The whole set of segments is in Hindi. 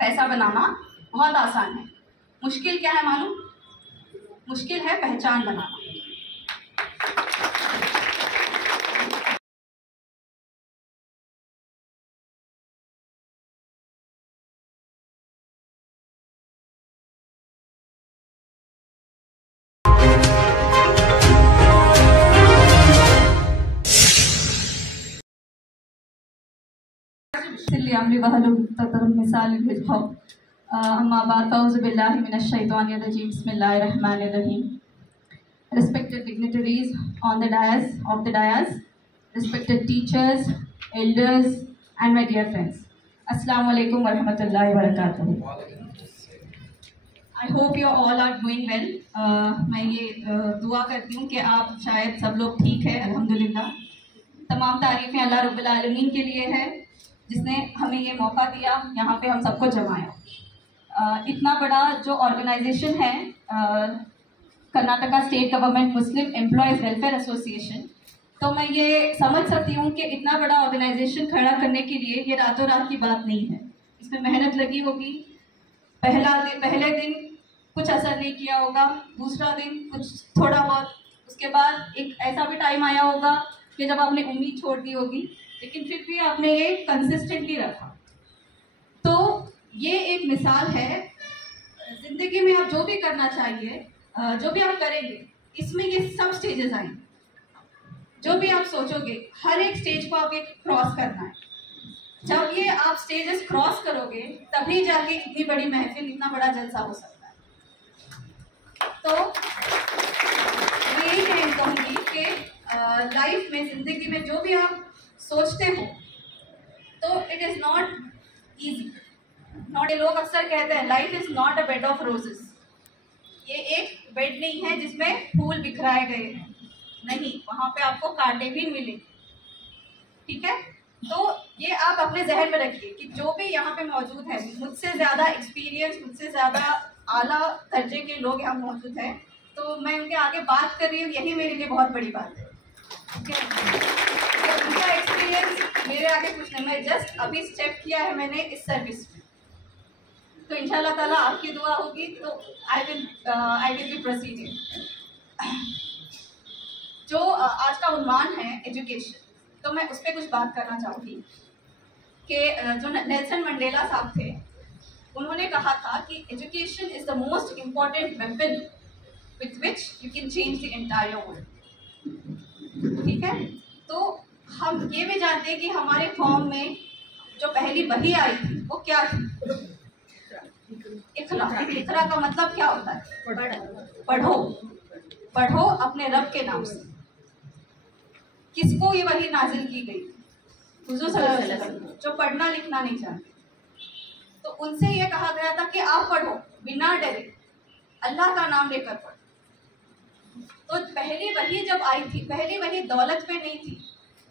पैसा बनाना बहुत आसान है, मुश्किल क्या है मालूम? मुश्किल है पहचान बनाना। Respected dignitaries on the dais, respected teachers, elders, and my dear friends. Assalamu alaikum wa rahmatullahi wa barakatuh. I hope you all are doing well. मैं ये दुआ करती हूँ कि आप शायद सब लोग ठीक है, अल्हम्दुलिल्लाह। तमाम तारीफ़ें अल्लाह रब्बुल आलमीन के लिए है जिसने हमें ये मौका दिया, यहाँ पे हम सबको जमाया। इतना बड़ा जो ऑर्गेनाइजेशन है कर्नाटका स्टेट गवर्नमेंट मुस्लिम एम्प्लॉयज़ वेलफेयर एसोसिएशन, तो मैं ये समझ सकती हूँ कि इतना बड़ा ऑर्गेनाइजेशन खड़ा करने के लिए ये रातों रात की बात नहीं है। इसमें मेहनत लगी होगी। पहले दिन कुछ असर नहीं किया होगा, दूसरा दिन कुछ थोड़ा बहुत, उसके बाद एक ऐसा भी टाइम आया होगा कि जब आपने उम्मीद छोड़ दी होगी, लेकिन फिर भी आपने ये कंसिस्टेंटली रखा। तो ये एक मिसाल है, ज़िंदगी में आप जो भी करना चाहिए, जो भी आप करेंगे, इसमें ये सब स्टेजेस आएंगे। जो भी आप सोचोगे, हर एक स्टेज को आपको क्रॉस करना है। जब ये आप स्टेजेस क्रॉस करोगे तभी जाके इतनी बड़ी महफिल, इतना बड़ा जलसा हो सकता है। तो मैं यही कहूँगी कि लाइफ में, ज़िंदगी में जो भी आप सोचते हो तो इट इज़ नॉट ईजी। लोग अक्सर कहते हैं life is not a bed of roses. ये एक बेड नहीं है जिसमें फूल बिखराए गए हैं, नहीं, वहाँ पे आपको कांटे भी मिलेंगे। ठीक है, तो ये आप अपने जहन में रखिए कि जो भी यहाँ पे मौजूद है, मुझसे ज़्यादा एक्सपीरियंस, मुझसे ज़्यादा आला दर्जे के लोग यहाँ मौजूद हैं, तो मैं उनके आगे बात कर रही हूँ, यही मेरे लिए बहुत बड़ी बात है। उनका एक्सपीरियंस मेरे आगे कुछ नहीं, मैं जस्ट अभी स्टेप किया है मैंने इस सर्विस में, तो इंशाल्लाह ताला आपकी दुआ होगी तो आई विल बी प्रोसीडिंग। जो आज का उन्वान है एजुकेशन, तो मैं उस पर कुछ बात करना चाहूँगी कि जो नेल्सन मंडेला साहब थे, उन्होंने कहा था कि education is the most important weapon with which you can change the entire world. ठीक है, तो हम ये भी जानते हैं कि हमारे फॉर्म में जो पहली वही आई थी वो क्या थी? इकरा। इकरा का मतलब क्या होता है? पढ़ो। पढ़ो अपने रब के नाम से। किसको ये वही नाजिल की गई? हुजूर सल्लल्लाहु अलैहि वसल्लम, जो पढ़ना लिखना नहीं जानते, तो उनसे ये कहा गया था कि आप पढ़ो बिना डरे, अल्लाह का नाम लेकर पढ़ो। तो पहली वही जब आई थी, पहली वही दौलत पे नहीं थी,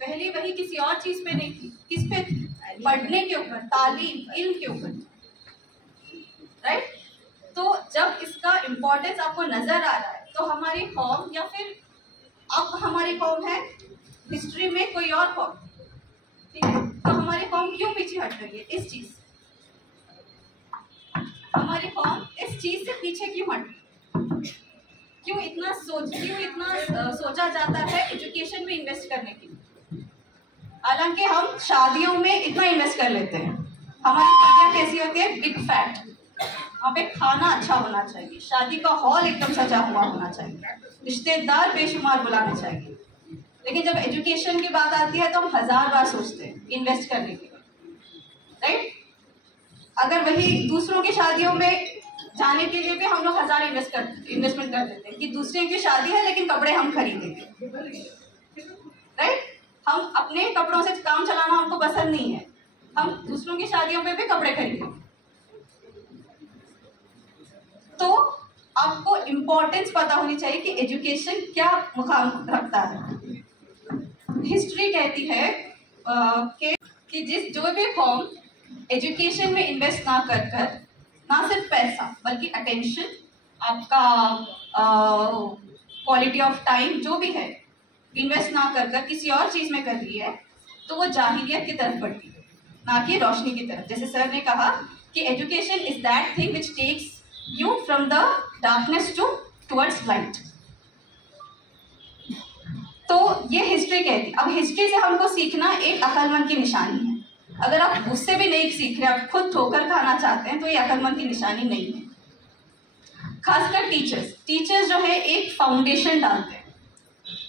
पहली वही किसी और चीज पे नहीं थी, किस पे थी? पढ़ने के ऊपर, तालीम, इल्म के ऊपर, राइट। तो जब इसका इम्पोर्टेंस आपको नजर आ रहा है, तो हमारी कौम, या फिर अब हमारी कौम है हिस्ट्री में कोई और कौम, ठीक है, तो हमारी कौम क्यों पीछे हट रही है इस चीज? हमारी कौम इस चीज से पीछे क्यों हट रही है? क्यों इतना सोचा जाता है एजुकेशन में इन्वेस्ट करने के लिए? हालांकि हम शादियों में इतना इन्वेस्ट कर लेते हैं। हमारी शादियाँ कैसी होती है? बिग फैट, वहाँ पे खाना अच्छा होना चाहिए, शादी का हॉल एकदम सजा हुआ होना चाहिए, रिश्तेदार बेशुमार बुलाने चाहिए। लेकिन जब एजुकेशन की बात आती है तो हम 1000 बार सोचते हैं इन्वेस्ट करने के लिए, राइट। अगर वही दूसरों की शादियों में जाने के लिए भी हम लोग 1000 इन्वेस्टमेंट कर देते हैं कि दूसरे की शादी है लेकिन कपड़े हम खरीदेंगे, राइट। हम अपने कपड़ों से काम चलाना हमको पसंद नहीं है, हम दूसरों की शादियों पे भी कपड़े खरीदेंगे। तो आपको इम्पोर्टेंस पता होनी चाहिए कि एजुकेशन क्या मुकाम रखता है। हिस्ट्री कहती है कि जो भी कौम एजुकेशन में इन्वेस्ट ना कर कर, ना सिर्फ पैसा बल्कि अटेंशन, आपका क्वालिटी ऑफ टाइम जो भी है, इन्वेस्ट ना कर कर किसी और चीज़ में कर रही है, तो वो जाहिलियत की तरफ बढ़ती है, ना कि रोशनी की तरफ। जैसे सर ने कहा कि education is that thing which takes you from the darkness towards light. तो ये हिस्ट्री कहती है। अब हिस्ट्री से हमको सीखना एक अक्लमंद की निशानी है। अगर आप उससे भी नहीं सीख रहे, आप खुद ठोकर खाना चाहते हैं, तो ये अक्लमंद की निशानी नहीं है। खासकर टीचर्स जो है एक फाउंडेशन डालते हैं।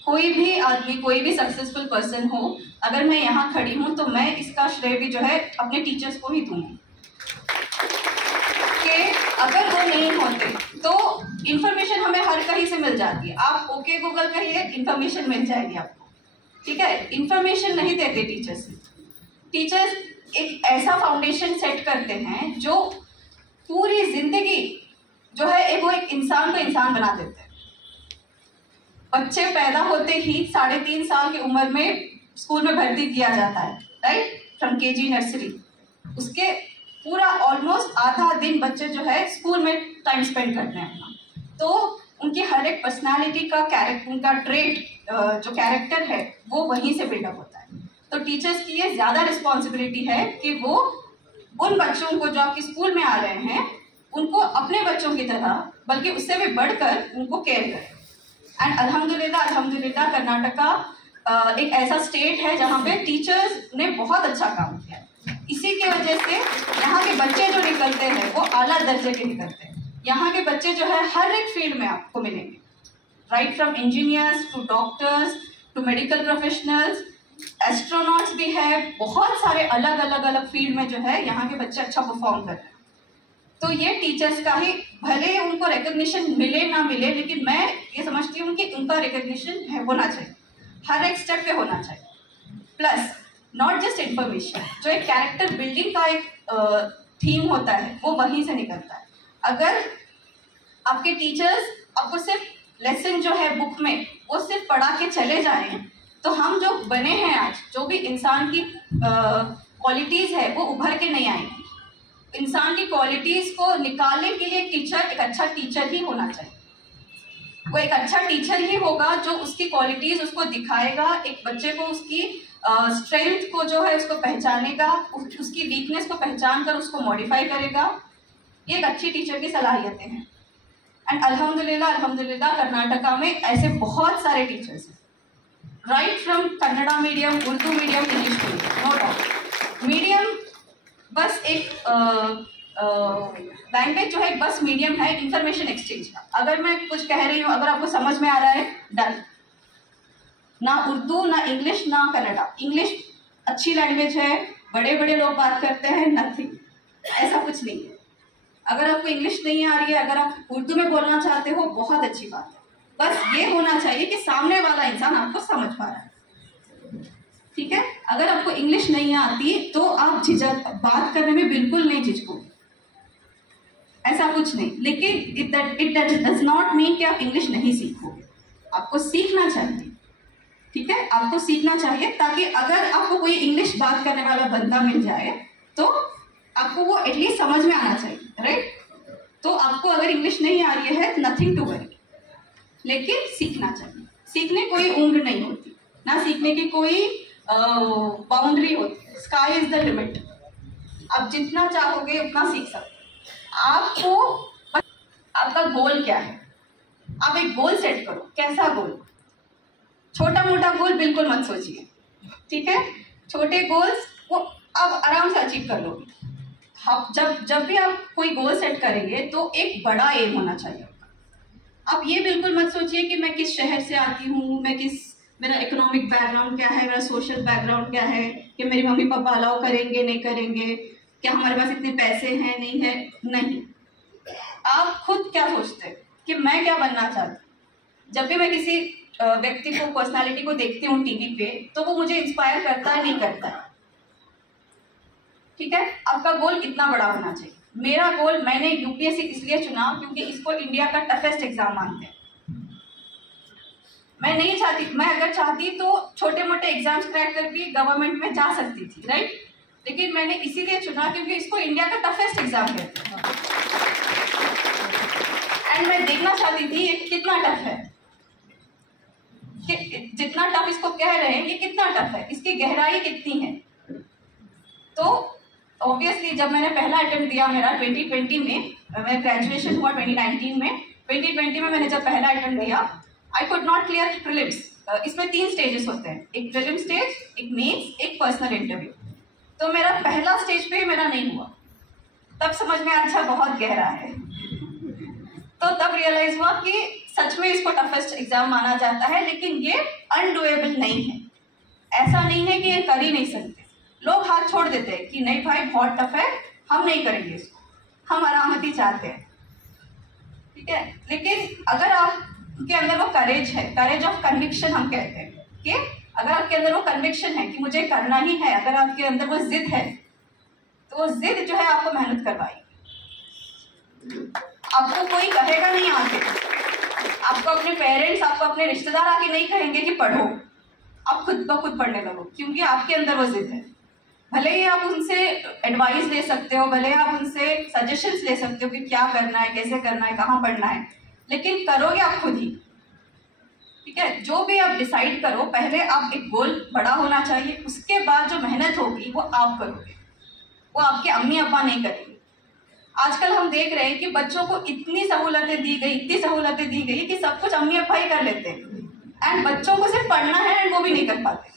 कोई भी आदमी, कोई भी सक्सेसफुल पर्सन हो, अगर मैं यहाँ खड़ी हूँ तो मैं इसका श्रेय भी जो है अपने टीचर्स को ही दूंगी कि अगर वो नहीं होते तो इंफॉर्मेशन हमें हर कहीं से मिल जाती है। आप ओके गूगल कहिए, इंफॉर्मेशन मिल जाएगी आपको, ठीक है। इंफॉर्मेशन नहीं देते टीचर्स एक ऐसा फाउंडेशन सेट करते हैं जो पूरी जिंदगी जो है वो एक इंसान को इंसान बना देते हैं। बच्चे पैदा होते ही 3.5 साल की उम्र में स्कूल में भर्ती किया जाता है, राइट, फ्रॉम केजी नर्सरी। उसके पूरा ऑलमोस्ट आधा दिन बच्चे जो है स्कूल में टाइम स्पेंड करते हैं अपना। तो उनकी हर एक पर्सनालिटी का उनका ट्रेट जो कैरेक्टर है वो वहीं से बिल्डअप होता है। तो टीचर्स की ये ज़्यादा रिस्पॉन्सिबिलिटी है कि वो उन बच्चों को जो आपके स्कूल में आ रहे हैं उनको अपने बच्चों की तरह, बल्कि उससे भी बढ़कर उनको केयर करें। एंड अल्हम्दुलिल्लाह कर्नाटका एक ऐसा स्टेट है जहाँ पे टीचर्स ने बहुत अच्छा काम किया है। इसी की वजह से यहाँ के बच्चे जो निकलते हैं वो आला दर्जे के निकलते हैं। यहाँ के बच्चे जो है हर एक फील्ड में आपको मिलेंगे, right from engineers to doctors to medical professionals, astronauts भी है। बहुत सारे अलग अलग फील्ड में जो है यहाँ के बच्चे अच्छा परफॉर्म कर रहे हैं। तो ये टीचर्स का ही, भले उनको रिकग्निशन मिले ना मिले, लेकिन मैं ये समझती हूँ कि उनका रिकग्निशन है होना चाहिए, हर एक स्टेप पे होना चाहिए। प्लस नॉट जस्ट इन्फॉर्मेशन, जो एक कैरेक्टर बिल्डिंग का एक थीम होता है वो वहीं से निकलता है। अगर आपके टीचर्स आपको सिर्फ लेसन जो है बुक में वो सिर्फ पढ़ा के चले जाएं, तो हम जो बने हैं आज, जो भी इंसान की क्वालिटीज़ है वो उभर के नहीं आएंगी। इंसान की क्वालिटीज़ को निकालने के लिए टीचर एक अच्छा टीचर ही होना चाहिए। वो एक अच्छा टीचर ही होगा जो उसकी क्वालिटीज़ उसको दिखाएगा, एक बच्चे को उसकी स्ट्रेंथ को जो है उसको पहचानेगा, उसकी वीकनेस को पहचान कर उसको मॉडिफाई करेगा। ये एक अच्छी टीचर की सलाहियतें हैं। एंड अल्हम्दुलिल्लाह कर्नाटका में ऐसे बहुत सारे टीचर्स हैं, right from Kannada medium, Urdu medium, English medium, no doubt. Medium बस एक लैंग्वेज जो है बस मीडियम है इंफॉर्मेशन एक्सचेंज का। अगर मैं कुछ कह रही हूँ, अगर आपको समझ में आ रहा है, डन। ना उर्दू, ना इंग्लिश, ना कन्नड़ा। इंग्लिश अच्छी लैंग्वेज है, बड़े बड़े लोग बात करते हैं, नथिंग, ऐसा कुछ नहीं है। अगर आपको इंग्लिश नहीं आ रही है, अगर आप उर्दू में बोलना चाहते हो, बहुत अच्छी बात है। बस ये होना चाहिए कि सामने वाला इंसान आपको समझ पा रहा है, ठीक है। अगर आपको इंग्लिश नहीं आती तो आप झिझक, बात करने में बिल्कुल नहीं झिझकोगे, ऐसा कुछ नहीं। लेकिन इट डज नॉट मीन कि आप इंग्लिश नहीं सीखोगे, आपको सीखना चाहिए, ठीक है। आपको सीखना चाहिए ताकि अगर आपको कोई इंग्लिश बात करने वाला बंदा मिल जाए तो आपको वो एटलीस्ट समझ में आना चाहिए, राइट। तो आपको अगर इंग्लिश नहीं आ रही है, नथिंग टू वरी, लेकिन सीखना चाहिए। सीखने कोई उम्र नहीं होती, ना सीखने की कोई बाउंड्री होती है। स्काई इज द लिमिट, आप जितना चाहोगे उतना सीख सकते। आपको आपका गोल क्या है, आप एक गोल सेट करो। कैसा गोल? छोटा मोटा गोल बिल्कुल मत सोचिए, ठीक है। छोटे गोल्स वो आप आराम से अचीव कर लोगे। आप जब भी आप कोई गोल सेट करेंगे तो एक बड़ा एम होना चाहिए। आप ये बिल्कुल मत सोचिए कि मैं किस शहर से आती हूँ, मेरा इकोनॉमिक बैकग्राउंड क्या है, मेरा सोशल बैकग्राउंड क्या है, कि मेरी मम्मी पापा अलाउ करेंगे नहीं करेंगे, क्या हमारे पास इतने पैसे हैं नहीं है। नहीं, आप खुद क्या सोचते हैं कि मैं क्या बनना चाहती हूँ। जब भी मैं किसी व्यक्ति को, पर्सनालिटी को देखती हूँ टीवी पे, तो वो मुझे इंस्पायर करता है नहीं करता है, ठीक है। आपका गोल इतना बड़ा होना चाहिए। मेरा गोल, मैंने यूपीएससी इसलिए चुना क्योंकि इसको इंडिया का टफेस्ट एग्जाम मानते हैं। मैं नहीं चाहती, मैं अगर चाहती तो छोटे मोटे एग्जाम्स क्रैक करके गवर्नमेंट में जा सकती थी, राइट। लेकिन मैंने इसीलिए चुना क्योंकि इसको इंडिया का टफेस्ट एग्जाम कहते हैं। एंड मैं देखना चाहती थी ये कितना टफ है, कि जितना टफ इसको कह रहे हैं ये कितना टफ है, इसकी गहराई कितनी है। तो ऑब्वियसली जब मैंने पहला अटेम्प्ट दिया मेरा 2020 में, मैं ग्रेजुएशन हुआ 2019 में, 2020 में मैंने जब पहला अटेम्प्ट दिया, I could not clear prelims. इसमें 3 स्टेजेस होते हैं, एक प्रीलिम स्टेज, एक मेंस, एक पर्सनल इंटरव्यू। तो मेरा पहला स्टेज पे मेरा नहीं हुआ। तब समझ में अच्छा बहुत गहरा है। तो तब रियलाइज हुआ कि सच में इसको टफेस्ट एग्जाम माना जाता है, लेकिन ये अनडूएबल नहीं है। ऐसा नहीं है कि ये कर ही नहीं सकते। लोग हाथ छोड़ देते हैं कि नहीं भाई बहुत टफ है, हम नहीं करेंगे इसको, हम आरामती चाहते हैं, ठीक है। लेकिन अगर आपके अंदर वो करेज है, करेज ऑफ कन्विक्शन हम कहते हैं, कि अगर आपके अंदर वो कन्विक्शन है कि मुझे करना ही है, अगर आपके अंदर वो जिद है, तो वो जिद जो है आपको मेहनत करवाएगी। आपको कोई कहेगा नहीं आके, आपको अपने पेरेंट्स, आपको अपने रिश्तेदार आके नहीं कहेंगे कि पढ़ो, आप खुद ब खुद पढ़ने लगो, क्योंकि आपके अंदर वो जिद है। भले ही आप उनसे एडवाइस ले सकते हो, भले आप उनसे सजेशंस ले सकते हो कि क्या करना है, कैसे करना है, कहाँ पढ़ना है, लेकिन करोगे आप खुद ही, ठीक है। जो भी आप डिसाइड करो, पहले आप एक गोल बड़ा होना चाहिए, उसके बाद जो मेहनत होगी वो आप करोगे, वो आपके अम्मी अब्बा नहीं करेंगे। आजकल हम देख रहे हैं कि बच्चों को इतनी सहूलतें दी गई, इतनी सहूलतें दी गई कि सब कुछ अम्मी अब्बा ही कर लेते हैं, एंड बच्चों को सिर्फ पढ़ना है एंड वो भी नहीं कर पाते,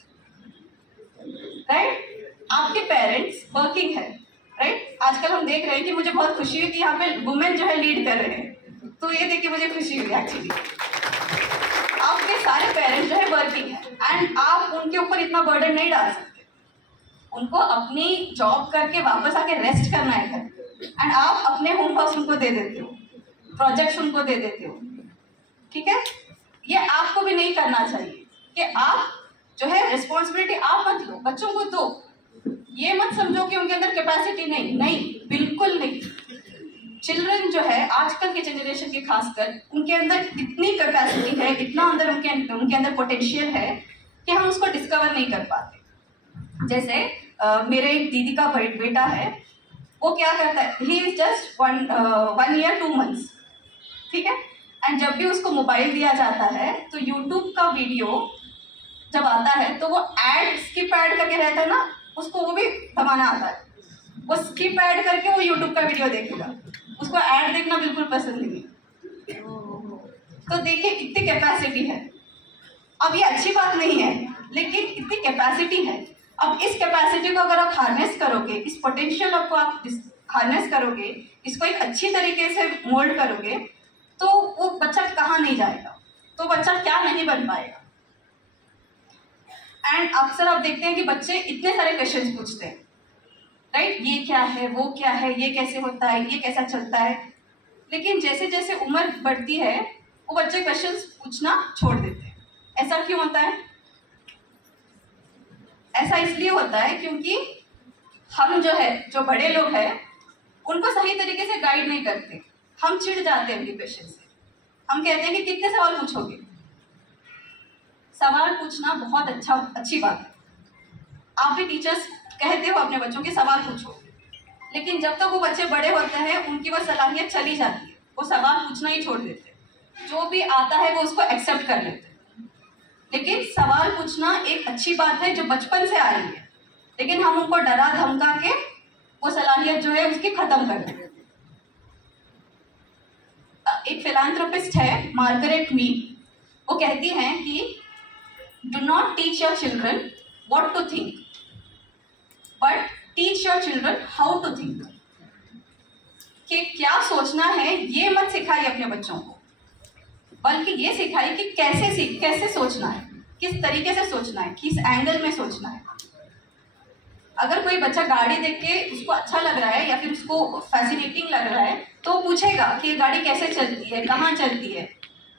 राइट। आपके पेरेंट्स वर्किंग है, राइट। आजकल हम देख रहे हैं कि मुझे बहुत खुशी हुई कि यहाँ पे वुमेन जो है लीड कर रहे हैं, तो ये देख के मुझे खुशी हुई एक्चुअली। आपके सारे पेरेंट्स जो है वर्किंग है, एंड आप उनके ऊपर इतना बर्डन नहीं डाल सकते। उनको अपनी जॉब करके वापस आके रेस्ट करना है घर, एंड आप अपने होमवर्क उनको दे देते हो, प्रोजेक्ट्स उनको दे देते हो, ठीक है। ये आपको भी नहीं करना चाहिए कि आप जो है रिस्पॉन्सिबिलिटी आप मत लो, बच्चों को दो। ये मत समझो कि उनके अंदर कैपेसिटी नहीं, बिल्कुल नहीं। चिल्ड्रन जो है आजकल के जनरेशन के खासकर, उनके अंदर इतनी कैपेसिटी है, इतना अंदर उनके अंदर पोटेंशियल है कि हम उसको डिस्कवर नहीं कर पाते। जैसे मेरे एक दीदी का बेटा है, वो क्या करता है, he is just 1 year 2 months, ठीक है। एंड जब भी उसको मोबाइल दिया जाता है तो यूट्यूब का वीडियो जब आता है तो वो स्किप ऐड करके रहता है ना, उसको वो भी दबाना आता है, वो स्किप ऐड करके वो यूट्यूब का वीडियो देखेगा, उसको ऐड देखना बिल्कुल पसंद नहीं है। तो देखिए कितनी कैपेसिटी है। अब ये अच्छी बात नहीं है, लेकिन इतनी कैपेसिटी है। अब इस कैपेसिटी को अगर आप हार्नेस करोगे, इस पोटेंशियल को आप हार्नेस करोगे, इसको एक अच्छी तरीके से मोल्ड करोगे, तो वो बच्चा कहाँ नहीं जाएगा, तो बच्चा क्या नहीं बन पाएगा। एंड अक्सर आप देखते हैं कि बच्चे इतने सारे क्वेश्चंस पूछते हैं, राइट, ये क्या है, वो क्या है, ये कैसे होता है, ये कैसा चलता है। लेकिन जैसे जैसे उम्र बढ़ती है वो बच्चे क्वेश्चंस पूछना छोड़ देते हैं। ऐसा क्यों होता है? ऐसा इसलिए होता है क्योंकि हम जो है, जो बड़े लोग हैं, उनको सही तरीके से गाइड नहीं करते। हम चिढ़ जाते हैं उनके क्वेश्चन से। हम कहते हैं कि कितने सवाल पूछोगे। सवाल पूछना बहुत अच्छी बात है। आप भी टीचर्स कहते हो अपने बच्चों के सवाल पूछो, लेकिन जब तक वो बच्चे बड़े होते हैं उनकी वो सलाहियत चली जाती है, वो सवाल पूछना ही छोड़ देते हैं। जो भी आता है वो उसको एक्सेप्ट कर लेते हैं। लेकिन सवाल पूछना एक अच्छी बात है जो बचपन से आ रही है, लेकिन हम उनको डरा धमका के वो सलाहियत जो है उसकी खत्म कर देते हैं। एक फिलांथ्रोपिस्ट है मार्गरेट मीड, वो कहती हैं कि do not teach your children what to think, but teach your children how to think. कि क्या सोचना है ये मत सिखाइए अपने बच्चों को, बल्कि ये सिखाइए कि कैसे सोचना है, किस तरीके से सोचना है, किस एंगल में सोचना है। अगर कोई बच्चा गाड़ी देख के उसको अच्छा लग रहा है या फिर उसको फैसिनेटिंग लग रहा है तो वो पूछेगा कि ये गाड़ी कैसे चलती है, कहाँ चलती है।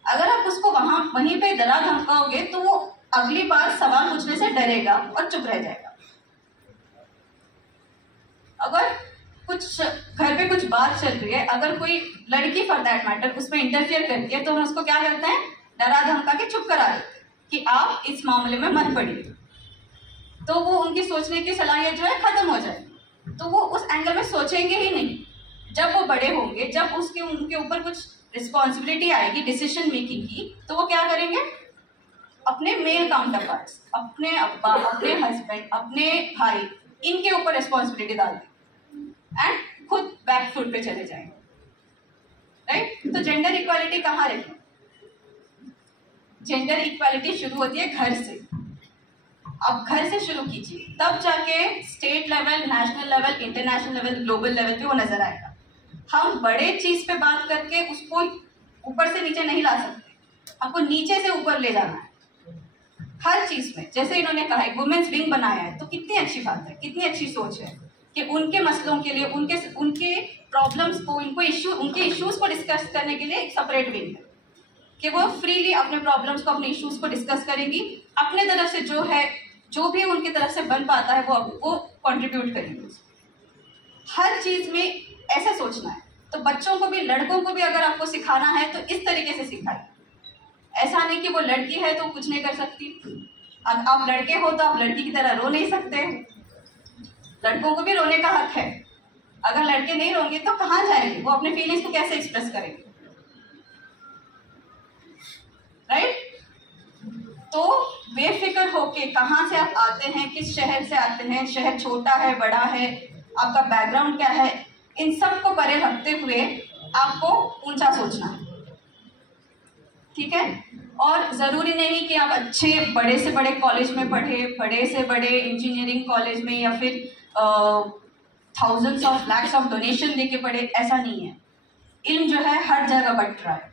अगर आप उसको वहीं पे डरा धमकाओगे तो वो अगली बार सवाल पूछने से डरेगा और चुप रह जाएगा। अगर कुछ घर पे कुछ बात चल रही है, अगर कोई लड़की फॉर दैट मैटर उसमें इंटरफियर करती है तो हम उसको क्या करते हैं, डरा धमका के चुप करा देते हैं कि आप इस मामले में मत पड़िए। तो वो उनकी सोचने की सलाहियत जो है खत्म हो जाएगी, तो वो उस एंगल में सोचेंगे ही नहीं। जब वो बड़े होंगे, जब उनके ऊपर कुछ रिस्पॉन्सिबिलिटी आएगी डिसीजन मेकिंग की, तो वो क्या करेंगे, अपने मेल काउंटर पार्ट्स, अपने अब्बा, अपने हस्बैंड, अपने भाई, इनके ऊपर रिस्पॉन्सिबिलिटी डाल दें एंड खुद बैक फुट पे चले जाएंगे, राइट। तो जेंडर इक्वालिटी कहाँ रही? जेंडर इक्वालिटी शुरू होती है घर से। आप घर से शुरू कीजिए, तब जाके state level, national level, international level, global level पे वो नजर आएगा। हम बड़े चीज पे बात करके उसको ऊपर से नीचे नहीं ला सकते, आपको नीचे से ऊपर ले जाना है हर चीज में। जैसे इन्होंने कहा है वुमेन्स विंग बनाया है, तो कितनी अच्छी बात है, कितनी अच्छी सोच है कि उनके मसलों के लिए, उनके प्रॉब्लम्स को, उनके इश्यूज को डिस्कस करने के लिए एक सेपरेट विंग है कि वो फ्रीली अपने प्रॉब्लम्स को, अपने इश्यूज को डिस्कस करेगी, अपने तरफ से जो भी उनकी तरफ से बन पाता है वो कंट्रीब्यूट करेंगे। हर चीज में ऐसा सोचना है। तो बच्चों को भी, लड़कों को भी अगर आपको सिखाना है तो इस तरीके से सिखाइए। ऐसा नहीं कि वो लड़की है तो कुछ नहीं कर सकती, आप लड़के हो तो आप लड़की की तरह रो नहीं सकते। लड़कों को भी रोने का हक है। अगर लड़के नहीं रोंगे तो कहाँ जाएंगे, वो अपने फीलिंग्स को कैसे एक्सप्रेस करेंगे, राइट। तो बेफिक्र होके कहाँ से आप आते हैं, किस शहर से आते हैं, शहर छोटा है, बड़ा है, आपका बैकग्राउंड क्या है, इन सब को परे रखते हुए आपको ऊंचा सोचना है, ठीक है। और ज़रूरी नहीं कि आप अच्छे बड़े से बड़े कॉलेज में पढ़े, बड़े से बड़े इंजीनियरिंग कॉलेज में, या फिर thousands of lakhs of donation देके पढ़े, ऐसा नहीं है। इल्म जो है हर जगह बट रहा है,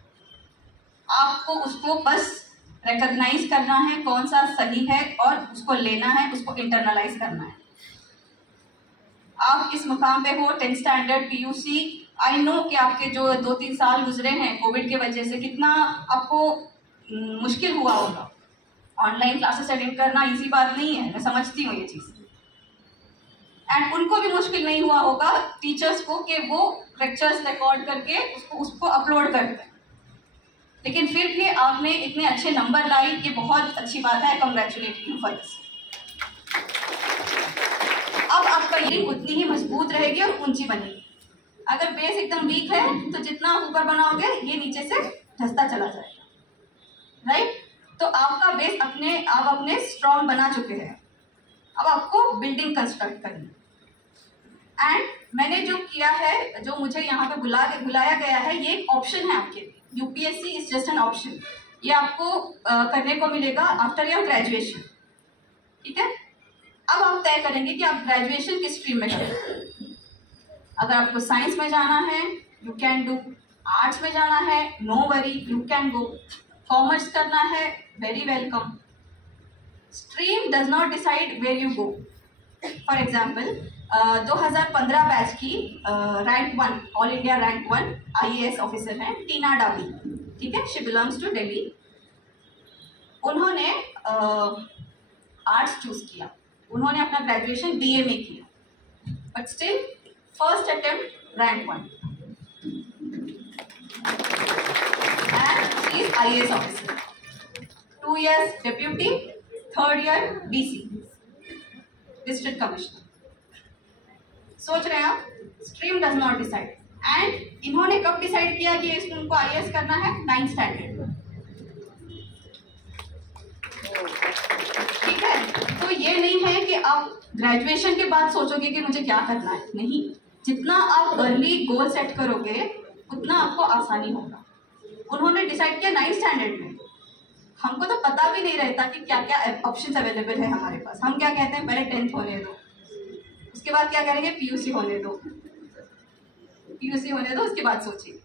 आपको उसको बस रिकॉग्नाइज करना है कौन सा सही है और उसको लेना है, उसको इंटरनलाइज करना है। आप इस मुकाम पे हो, 10th standard, PUC, I know कि आपके जो 2-3 साल गुजरे हैं कोविड के वजह से, कितना आपको मुश्किल हुआ होगा। ऑनलाइन क्लासेस अटेंड करना इजी बात नहीं है, मैं समझती हूँ ये चीज़। एंड उनको भी मुश्किल नहीं हुआ होगा टीचर्स को कि वो लेक्चर्स रिकॉर्ड करके उसको अपलोड करते हैं, लेकिन फिर भी आपने इतने अच्छे नंबर लाई, ये बहुत अच्छी बात है। Congratulate you for this. अब आपका लिंक उतनी ही मजबूत रहेगी और ऊंची बनेगी। अगर बेस एकदम वीक है तो जितना आप ऊपर बनाओगे ये नीचे से धंसता चला जाएगा, राइट। तो आपका बेस आप अपने स्ट्रॉन्ग बना चुके हैं, अब आपको बिल्डिंग कंस्ट्रक्ट करनी। एंड मैंने जो किया है, जो मुझे यहाँ पे बुलाया गया है, ये एक ऑप्शन है आपके लिए। UPSC is just an option, ये आपको करने को मिलेगा आफ्टर योर ग्रेजुएशन, ठीक है। अब आप तय करेंगे कि आप ग्रेजुएशन किस स्ट्रीम में करेंगे। अगर आपको साइंस में जाना है यू कैन डू, आर्ट्स में जाना है no worry, you can go, commerce करना है very welcome. Stream does not decide where you go. For example 2015 batch की rank 1, all India rank 1 IAS officer हैं टीना डाबी, ठीक है, शी बिलोंग्स टू दिल्ली। उन्होंने आर्ट्स चूज किया, उन्होंने अपना ग्रेजुएशन BA में किया, but still first attempt rank 1 and she is IAS officer, 2 years deputy, 3rd year DC district commissioner. सोच रहे हैं आप, stream does not decide. And इन्होंने कब डिसाइड किया कि उनको IAS करना है? 9th स्टैंडर्ड, ठीक है। तो ये नहीं है कि आप ग्रेजुएशन के बाद सोचोगे कि मुझे क्या करना है, नहीं। जितना आप अर्ली गोल सेट करोगे उतना आपको आसानी होगा। उन्होंने डिसाइड किया 9th स्टैंडर्ड में। हमको तो पता भी नहीं रहता कि क्या क्या ऑप्शंस अवेलेबल है हमारे पास। हम क्या कहते हैं, पहले 10th होने दो, उसके बाद क्या करेंगे, PUC होने दो, PUC होने दो, उसके बाद सोचिए।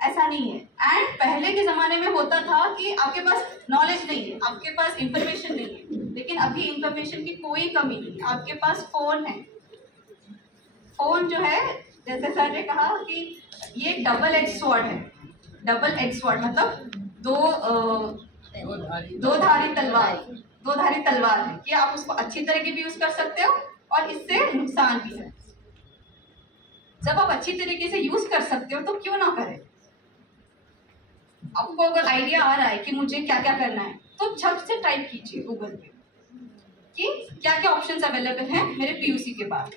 ऐसा नहीं है। एंड पहले के ज़माने में होता था कि आपके पास नॉलेज नहीं है, आपके पास इंफॉर्मेशन नहीं है, लेकिन अभी इंफॉर्मेशन की कोई कमी नहीं है। आपके पास फ़ोन है, फ़ोन जो है, जैसे सर ने कहा कि ये डबल एज स्वॉर्ड है। डबल एज स्वॉर्ड मतलब दो धारी तलवार है कि आप उसको अच्छी तरीके भी यूज कर सकते हो और इससे नुकसान भी है। जब आप अच्छी तरीके से यूज कर सकते हो तो क्यों ना करें। आपको अगर आइडिया आ रहा है कि मुझे क्या क्या करना है तो झट से टाइप कीजिए गूगल पे कि क्या क्या ऑप्शंस अवेलेबल हैं मेरे PUC के बाद,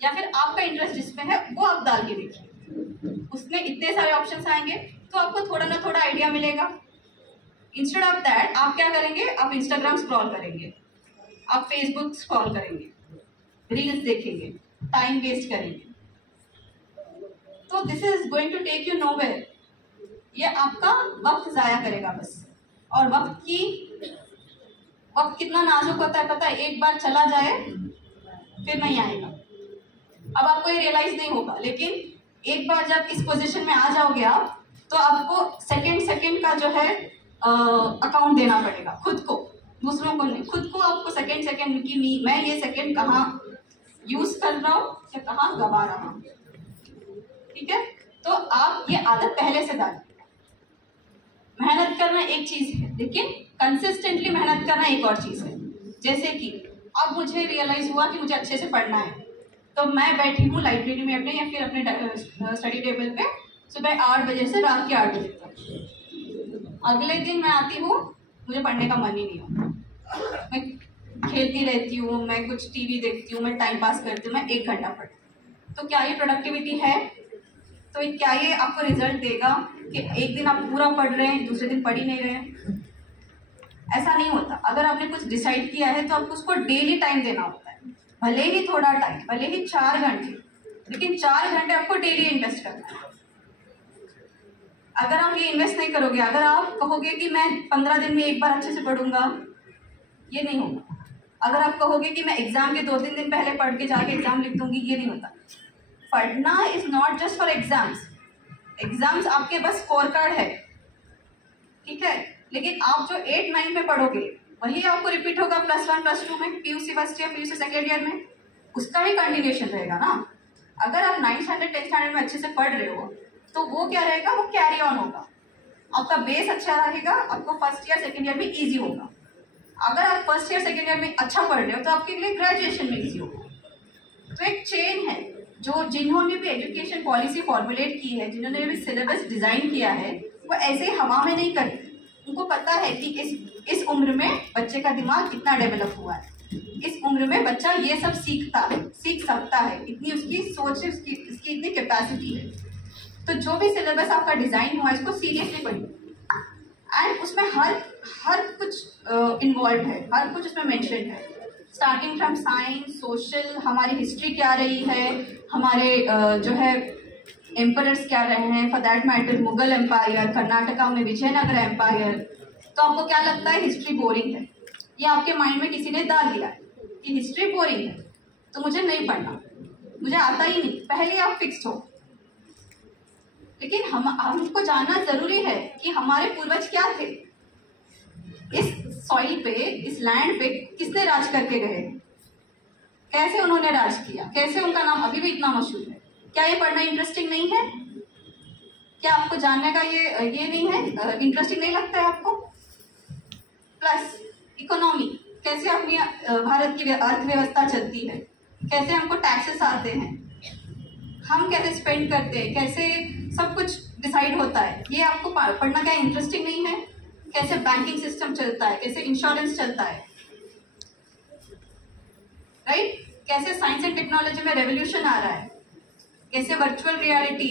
या फिर आपका इंटरेस्ट जिसमें है वो आप डाल के देखिए। उसमें इतने सारे ऑप्शंस आएंगे तो आपको थोड़ा ना थोड़ा आइडिया मिलेगा। इंस्टेड ऑफ दैट आप क्या करेंगे, आप इंस्टाग्राम स्क्रॉल करेंगे, आप फेसबुक स्क्रॉल करेंगे, रील्स देखेंगे, टाइम वेस्ट करेंगे तो this is going to take you nowhere. ये आपका वक्त ज़ाया करेगा बस। और वक्त कितना नाजुक होता है पता है, एक बार चला जाए फिर नहीं आएगा। अब आपको ये रियलाइज नहीं होगा, लेकिन एक बार जब इस पोजीशन में आ जाओगे आप, तो आपको सेकंड का जो है अकाउंट देना पड़ेगा खुद को, दूसरों को नहीं। खुद को आपको सेकंड की मैं ये सेकंड कहाँ यूज कर रहा हूँ या कहाँ गवा रहा हूँ। ठीक है, तो आप ये आदत पहले से डालिए। मेहनत करना एक चीज है, लेकिन कंसिस्टेंटली मेहनत करना एक और चीज है। जैसे कि अब मुझे रियलाइज हुआ कि मुझे अच्छे से पढ़ना है, तो मैं बैठी हूँ लाइब्रेरी में अपने या फिर अपने स्टडी टेबल पे सुबह 8 बजे से रात के 8 बजे तक। अगले दिन मैं आती हूँ, मुझे पढ़ने का मन ही नहीं होता, मैं खेलती रहती हूँ, मैं कुछ टीवी देखती हूँ, मैं टाइम पास करती हूँ, मैं 1 घंटा पढ़ती हूँ। तो क्या ये प्रोडक्टिविटी है? तो क्या ये आपको रिजल्ट देगा कि एक दिन आप पूरा पढ़ रहे हैं, दूसरे दिन पढ़ ही नहीं रहे हैं? ऐसा नहीं होता। अगर आपने कुछ डिसाइड किया है तो आपको उसको डेली टाइम देना होता है, भले ही थोड़ा टाइम, भले ही 4 घंटे, लेकिन 4 घंटे आपको डेली इन्वेस्ट करना है। अगर आप ये इन्वेस्ट नहीं करोगे, अगर आप कहोगे कि मैं 15 दिन में एक बार अच्छे से पढ़ूंगा, ये नहीं होगा। अगर आप कहोगे कि मैं एग्जाम के 2-3 दिन पहले पढ़ के जाके एग्जाम लिख दूंगी, ये नहीं होता। पढ़ना is not just for exams. Exams आपके बस स्कोर कार्ड है, ठीक है, लेकिन आप जो 8-9 में पढ़ोगे वही आपको रिपीट होगा +1 +2 में, PUC first year, PUC second year में, उसका ही कंटिन्यूएशन रहेगा ना। अगर आप 9th स्टैंडर्ड 10th स्टैंडर्ड में अच्छे से पढ़ रहे हो तो वो क्या रहेगा, वो कैरी ऑन होगा, आपका बेस अच्छा रहेगा, आपको फर्स्ट ईयर सेकेंड ईयर में ईजी होगा। अगर आप फर्स्ट ईयर सेकेंड ईयर में अच्छा पढ़ रहे हो तो आपके लिए ग्रेजुएशन में ईजी होगा। तो एक चेन है। जो जिन्होंने भी एजुकेशन पॉलिसी फॉर्मुलेट की है, जिन्होंने भी सिलेबस डिजाइन किया है, वो ऐसे हवा में नहीं करते। उनको पता है कि इस उम्र में बच्चे का दिमाग कितना डेवलप हुआ है, इस उम्र में बच्चा ये सब सीख सकता है, इतनी उसकी सोच है, उसकी इतनी कैपेसिटी है। तो जो भी सिलेबस आपका डिजाइन हुआ है, इसको सीरियसली पढ़िए। एंड उसमें हर कुछ इन्वॉल्व है, हर कुछ उसमें मेंशन है, स्टार्टिंग फ्रॉम साइंस, सोशल, हमारी हिस्ट्री क्या रही है, हमारे जो है एम्परर्स क्या रहे हैं, for that matter Mughal empire, Karnataka में विजयनगर एम्पायर। तो आपको क्या लगता है हिस्ट्री बोरिंग है? ये आपके माइंड में किसी ने डाल दिया है कि हिस्ट्री बोरिंग है तो मुझे नहीं पढ़ना, मुझे आता ही नहीं, पहले आप फिक्स्ड हो। लेकिन हमको जानना जरूरी है कि हमारे पूर्वज क्या थे, इस सॉइल पे, इस लैंड पे किसने राज करके गए, कैसे उन्होंने राज किया, कैसे उनका नाम अभी भी इतना मशहूर है। क्या ये पढ़ना इंटरेस्टिंग नहीं है? क्या आपको जानने का ये नहीं है, इंटरेस्टिंग नहीं लगता है आपको? प्लस इकोनॉमी, कैसे अपनी भारत की अर्थव्यवस्था चलती है, कैसे हमको टैक्सेस आते हैं, हम कैसे स्पेंड करते हैं, कैसे सब कुछ डिसाइड होता है, ये आपको पढ़ना क्या इंटरेस्टिंग नहीं है? कैसे बैंकिंग सिस्टम चलता है, कैसे इंश्योरेंस चलता है, राइट? कैसे साइंस एंड टेक्नोलॉजी में रेवोल्यूशन आ रहा है, कैसे वर्चुअल रियलिटी।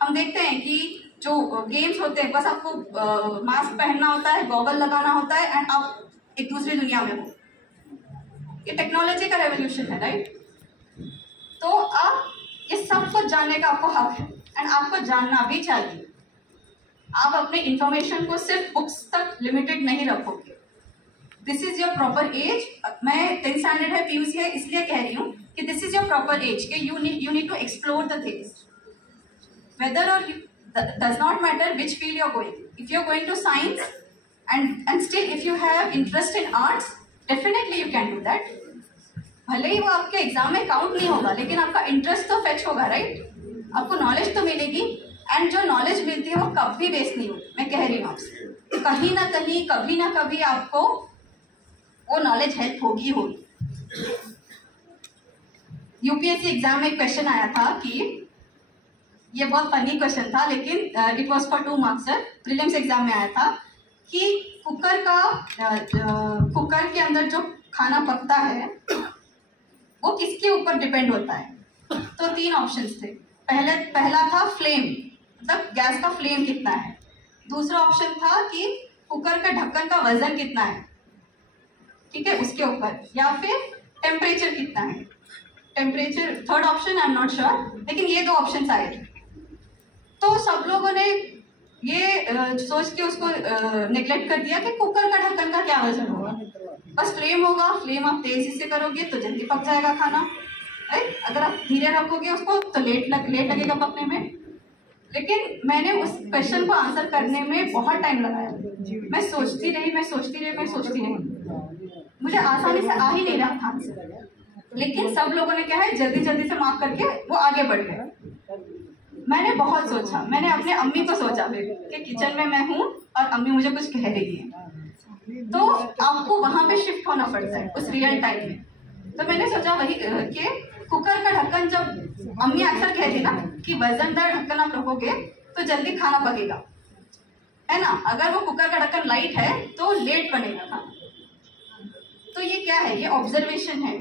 हम देखते हैं कि जो गेम्स होते हैं, बस आपको मास्क पहनना होता है, गॉगल लगाना होता है, एंड आप एक दूसरी दुनिया में हो। ये टेक्नोलॉजी का रेवोल्यूशन है, राइट? तो आप ये सब कुछ जानने का आपको हक है, एंड आपको जानना भी चाहिए। आप अपने इंफॉर्मेशन को सिर्फ बुक्स तक लिमिटेड नहीं रखोगे। This is your proper age. मैं 10th स्टैंडर्ड है, पीयूसी है, इसलिए कह रही हूँ कि this is your proper age कि you need to explore the things, whether और does not matter which field you're going. If you're going to science and still if you have interest in arts, definitely you can do that. भले ही वो आपके एग्जाम में काउंट नहीं होगा, लेकिन आपका इंटरेस्ट तो फेच होगा, राइट? आपको नॉलेज तो मिलेगी, एंड जो नॉलेज मिलती है वो कभी वेस्ट नहीं होगी। मैं कह रही हूँ आपसे, कहीं ना कहीं, कभी ना कभी आपको वो नॉलेज हेल्प होगी। यूपीएससी एग्जाम में एक क्वेश्चन आया था कि ये बहुत फनी क्वेश्चन था, लेकिन it was for 2 marks. Prelims exam में आया था कि कुकर के अंदर जो खाना पकता है वो किसके ऊपर डिपेंड होता है? तो 3 ऑप्शंस थे। पहला था फ्लेम, मतलब गैस का फ्लेम कितना है। दूसरा ऑप्शन था कि कुकर का ढक्कन का वजन कितना है, ठीक है, उसके ऊपर, या फिर टेम्परेचर कितना है। Temperature, third option I am not sure, लेकिन ये 2 ऑप्शन आए थे। तो सब लोगों ने ये सोच के उसको नेग्लेक्ट कर दिया कि कुकर का ढक्कन का क्या वजन होगा, बस फ्लेम होगा, फ्लेम आप तेजी से करोगे तो जल्दी पक जाएगा खाना, राइट। अगर आप धीरे रखोगे उसको तो लेट लगेगा पकने में। लेकिन मैंने उस क्वेश्चन को आंसर करने में बहुत टाइम लगाया। मैं सोचती रही, मुझे आसानी से आ ही नहीं रहा था आंसर। लेकिन सब लोगों ने क्या है, जल्दी जल्दी से मार्क करके वो आगे बढ़ गए। मैंने बहुत सोचा, मैंने अपने अम्मी को सोचा कि किचन में मैं हूँ और अम्मी मुझे कुछ कह रही है, तो आपको वहां पे शिफ्ट होना पड़ता है उस रियल टाइम में। तो मैंने सोचा वही कि कुकर का ढक्कन, जब अम्मी अक्सर कहती ना कि वजनदार ढक्कन आप रखोगे तो जल्दी खाना पकेगा, है ना। अगर वो कुकर का ढक्कन लाइट है तो लेट बनेगा खाना। तो ये क्या है, ये ऑब्जर्वेशन है।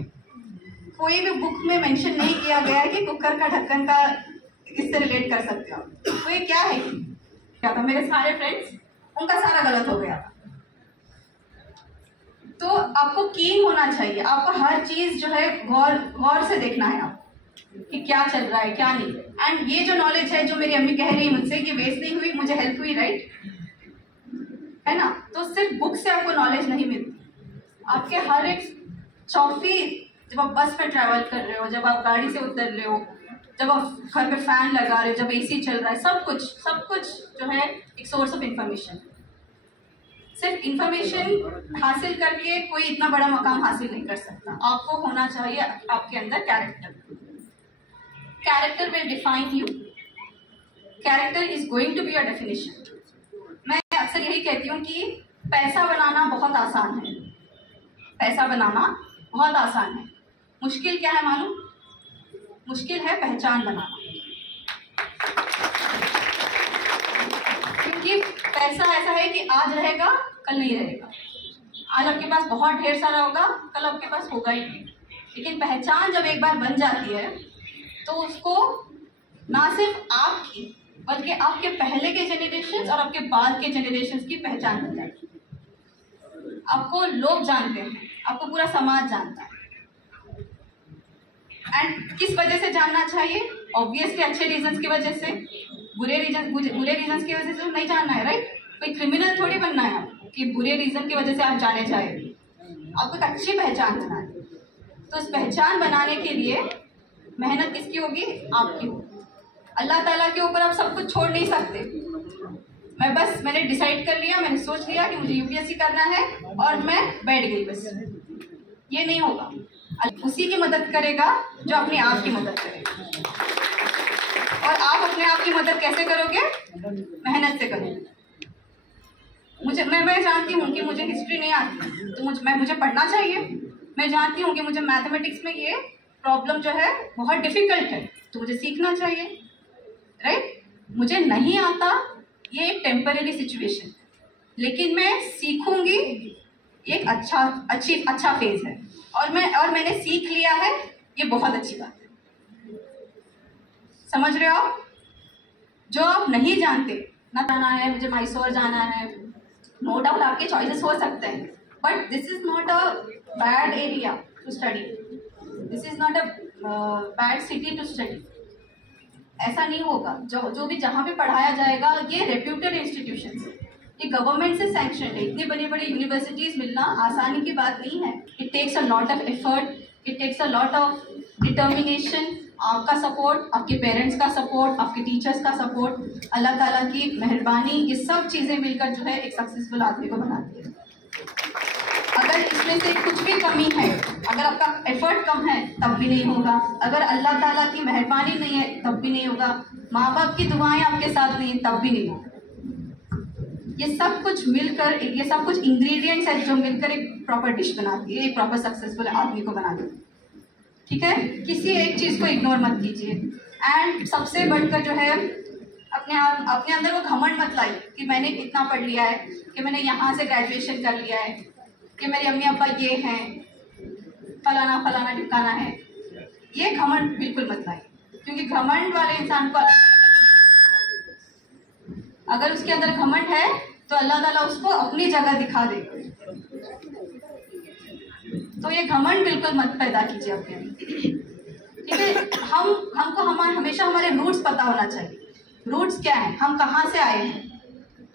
कोई भी बुक में मेंशन नहीं किया गया है कि कुकर का ढक्कन का इससे रिलेट कर सकते हो। तो ये क्या है, क्या था, मेरे सारे फ्रेंड्स, उनका सारा गलत हो गया। तो आपको कीन होना चाहिए, आपको हर चीज जो है गौर से देखना है आप कि क्या चल रहा है क्या नहीं। एंड ये जो नॉलेज है जो मेरी अम्मी कह रही है मुझसे कि वेस्ट नहीं हुई, मुझे हेल्प हुई, राइट, है ना। तो सिर्फ बुक से आपको नॉलेज नहीं मिलती, आपके हर एक चौफी, जब आप बस में ट्रैवल कर रहे हो, जब आप गाड़ी से उतर रहे हो, जब आप घर पे फैन लगा रहे हो, जब एसी चल रहा है, सब कुछ जो है एक सोर्स ऑफ इंफॉर्मेशन। सिर्फ इंफॉर्मेशन हासिल करके कोई इतना बड़ा मकाम हासिल नहीं कर सकता। आपको होना चाहिए आपके अंदर character will define you, character is going to be a definition. मैं अक्सर यही कहती हूँ कि पैसा बनाना बहुत आसान है, पैसा बनाना बहुत आसान है। मुश्किल क्या है मालूम, मुश्किल है पहचान बनाना। क्योंकि पैसा ऐसा है कि आज रहेगा कल नहीं रहेगा, आज आपके पास बहुत ढेर सारा होगा, कल आपके पास होगा ही नहीं। लेकिन पहचान जब एक बार बन जाती है तो उसको ना सिर्फ आपकी बल्कि आपके पहले के जनरेशन और आपके बाद के जनरेशन की पहचान बन जाती है। आपको लोग जानते हैं, आपको पूरा समाज जानता है। एंड किस वजह से जानना चाहिए, ऑब्वियसली अच्छे रीजंस की वजह से। बुरे रीजंस की वजह से नहीं जानना है, राइट। कोई क्रिमिनल थोड़ी बनना है आपको कि बुरे रीजन की वजह से आप जाने चाहिए। आपको एक अच्छी पहचान बनानी है। तो इस पहचान बनाने के लिए मेहनत किसकी होगी, आपकी होगी। अल्लाह ताला के ऊपर आप सब कुछ छोड़ नहीं सकते। मैंने डिसाइड कर लिया, मैंने सोच लिया कि मुझे यूपीएससी करना है और मैं बैठ गई, बस ये नहीं होगा। उसी की मदद करेगा जो अपने आप की मदद करेगा। और आप अपने आप की मदद कैसे करोगे, मेहनत से करोगे। मैं जानती हूँ कि मुझे हिस्ट्री नहीं आती तो मुझे पढ़ना चाहिए। मैं जानती हूँ कि मुझे मैथमेटिक्स में ये प्रॉब्लम जो है बहुत डिफिकल्ट है तो मुझे सीखना चाहिए, राइट। मुझे नहीं आता, ये एक टेम्परेरी सिचुएशन, लेकिन मैं सीखूंगी, एक अच्छा फेज है। और मैंने सीख लिया है, ये बहुत अच्छी बात है। समझ रहे हो आप? जो आप नहीं जानते, ना जाना है मुझे मैसूर जाना है, नो डाउट आपके चॉइसेस हो सकते हैं, but this is not a bad area to study, this is not a bad city to study. ऐसा नहीं होगा। जो भी जहाँ पे पढ़ाया जाएगा ये रेप्यूटेड इंस्टीट्यूशन है, ये गवर्नमेंट से सैंक्शन है। इतनी बड़ी बड़ी यूनिवर्सिटीज मिलना आसानी की बात नहीं है। It takes a lot of effort, it takes a lot of determination. आपका सपोर्ट, आपके पेरेंट्स का सपोर्ट, आपके टीचर्स का सपोर्ट, अल्लाह ताला की मेहरबानी, ये सब चीज़ें मिलकर जो है एक सक्सेसफुल आदमी को बनाती है। अगर इसमें से कुछ भी कमी है, अगर आपका एफर्ट कम है तब भी नहीं होगा, अगर अल्लाह ताला की मेहरबानी नहीं है तब भी नहीं होगा, माँ बाप की दुआएं आपके साथ नहीं है तब भी नहीं होगा। ये सब कुछ मिलकर, ये सब कुछ इंग्रेडिएंट्स है जो मिलकर एक प्रॉपर डिश बनाती है, एक प्रॉपर सक्सेसफुल आदमी को बनाती है। ठीक है, किसी एक चीज़ को इग्नोर मत कीजिए। एंड सबसे बढ़कर जो है अपने अंदर वो घमंड मत लाइए कि मैंने इतना पढ़ लिया है, कि मैंने यहाँ से ग्रेजुएशन कर लिया है, कि मेरे अम्मी अब्बा ये हैं, फलाना फलाना ठिकाना है। ये घमंड बिल्कुल मत लाइए, क्योंकि घमंड वाले इंसान को अगर उसके अंदर घमंड है तो अल्लाह ताला उसको अपनी जगह दिखा देगा। तो ये घमंड बिल्कुल मत पैदा कीजिए अपने अंदर। ठीक है। हमको हमेशा हमारे रूट्स पता होना चाहिए। रूट्स क्या है, हम कहाँ से आए हैं,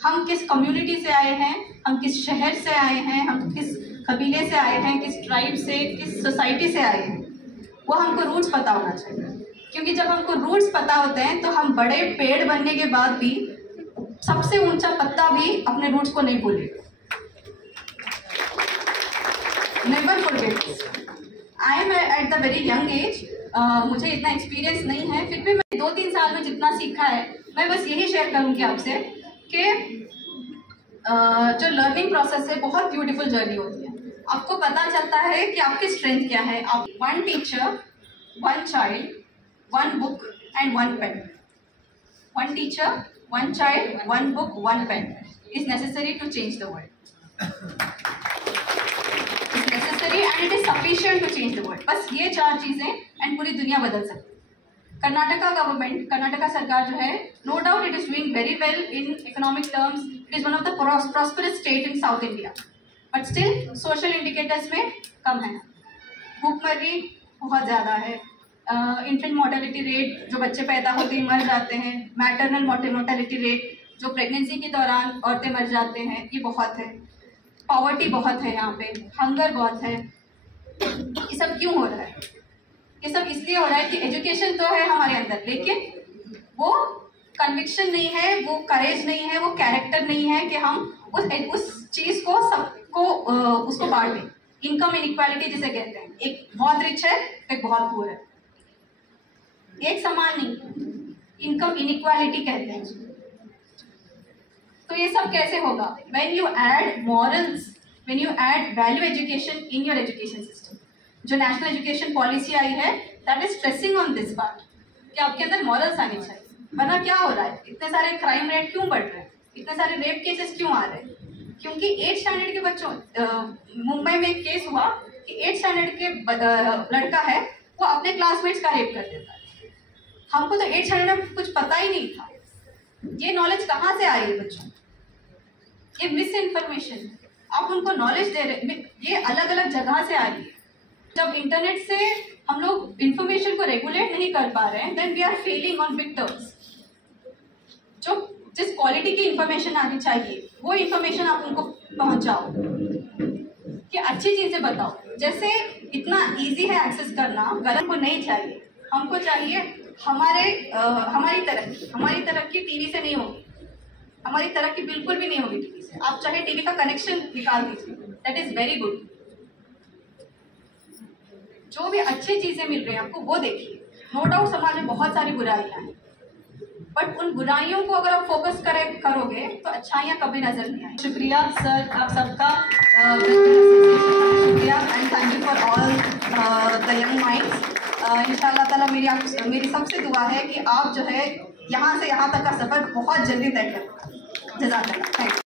हम किस कम्युनिटी से आए हैं, हम किस शहर से आए हैं, हम किस कबीले से आए हैं, किस ट्राइब से, किस सोसाइटी से आए हैं, वो हमको रूट्स पता होना चाहिए। क्योंकि जब हमको रूट्स पता होते हैं तो हम बड़े पेड़ बनने के बाद भी सबसे ऊंचा पत्ता भी अपने रूट्स को नहीं भूलेगा। Never forget. I am at the very young age, मुझे इतना एक्सपीरियंस नहीं है, फिर भी मैं 2-3 साल में जितना सीखा है मैं बस यही शेयर करूँगी आपसे कि जो लर्निंग प्रोसेस है बहुत ब्यूटीफुल जर्नी होती है। आपको पता चलता है कि आपकी स्ट्रेंथ क्या है। आप 1 teacher 1 child 1 book and 1 pen, 1 teacher 1 child 1 book 1 pen is necessary to change the world. It's necessary and it is sufficient to change the world. बस ये 4 चीजें एंड पूरी दुनिया बदल सकती है। कर्नाटका गवर्नमेंट, कर्नाटका सरकार जो है, no doubt it is doing very well in economic terms, it is one of the prosperous state in South India, but still social indicators में कम है। भूखमरी बहुत ज़्यादा है, इन्फेंट मोर्टेलिटी रेट, जो बच्चे पैदा होते ही मर जाते हैं, मैटरनल मोर्टेलिटी रेट, जो प्रेगनेंसी के दौरान औरतें मर जाते हैं, ये बहुत है। पॉवर्टी बहुत है यहाँ पे, हंगर बहुत है। ये सब क्यों हो रहा है? ये सब इसलिए हो रहा है कि एजुकेशन तो है हमारे अंदर, लेकिन वो कन्विक्शन नहीं है, वो करेज नहीं है, वो कैरेक्टर नहीं है कि हम उस चीज़ को सबको उसको बांट दें। इनकम इनइक्वालिटी जिसे कहते हैं, एक बहुत रिच है, एक बहुत पुअर है, एक समान नहीं, इनकम इनइक्वालिटी कहते हैं उसको। तो ये सब कैसे होगा? When you add morals, when you add value education in your education system. जो नेशनल एजुकेशन पॉलिसी आई है that is stressing on this part कि आपके अंदर मॉरल्स आने चाहिए। वरना क्या हो रहा है, इतने सारे क्राइम रेट क्यों बढ़ रहे हैं, इतने सारे रेप केसेस क्यों आ रहे हैं? क्योंकि 8th स्टैंडर्ड के बच्चों, मुंबई में एक केस हुआ कि 8th स्टैंडर्ड के लड़का है, वो अपने क्लासमेट्स का रेप कर देता है। हमको तो 8th स्टैंडर्ड में कुछ पता ही नहीं था। ये नॉलेज कहाँ से आई है बच्चों? ये मिस इन्फॉर्मेशन, आप उनको नॉलेज दे रहे, ये अलग अलग जगह से आई है। जब इंटरनेट से हम लोग इंफॉर्मेशन को रेगुलेट नहीं कर पा रहे हैं, then we are failing on big terms. जो जिस क्वालिटी की इंफॉर्मेशन आनी चाहिए वो इंफॉर्मेशन आप उनको पहुंचाओ, कि अच्छी चीजें बताओ। जैसे इतना इजी है एक्सेस करना, गलत को नहीं चाहिए। हमको चाहिए हमारी तरक्की टीवी से नहीं होगी, हमारी तरक्की बिल्कुल भी नहीं होगी टीवी से। आप चाहे टीवी का कनेक्शन निकाल दीजिए, दैट इज वेरी गुड। जो भी अच्छी चीजें मिल रही हैं आपको वो देखिए। नो डाउट समाज में बहुत सारी बुराइयां हैं, बट उन बुराइयों को अगर आप फोकस करोगे तो अच्छाइयाँ कभी नजर नहीं आएंगी। शुक्रिया सर, आप सबका शुक्रिया and thank you for all the young minds. इंशाल्लाह ताला मेरी सबसे दुआ है कि आप जो है यहाँ से यहाँ तक का सफ़र बहुत जल्दी तय करें। जज़ाकल्लाह, थैंक यू।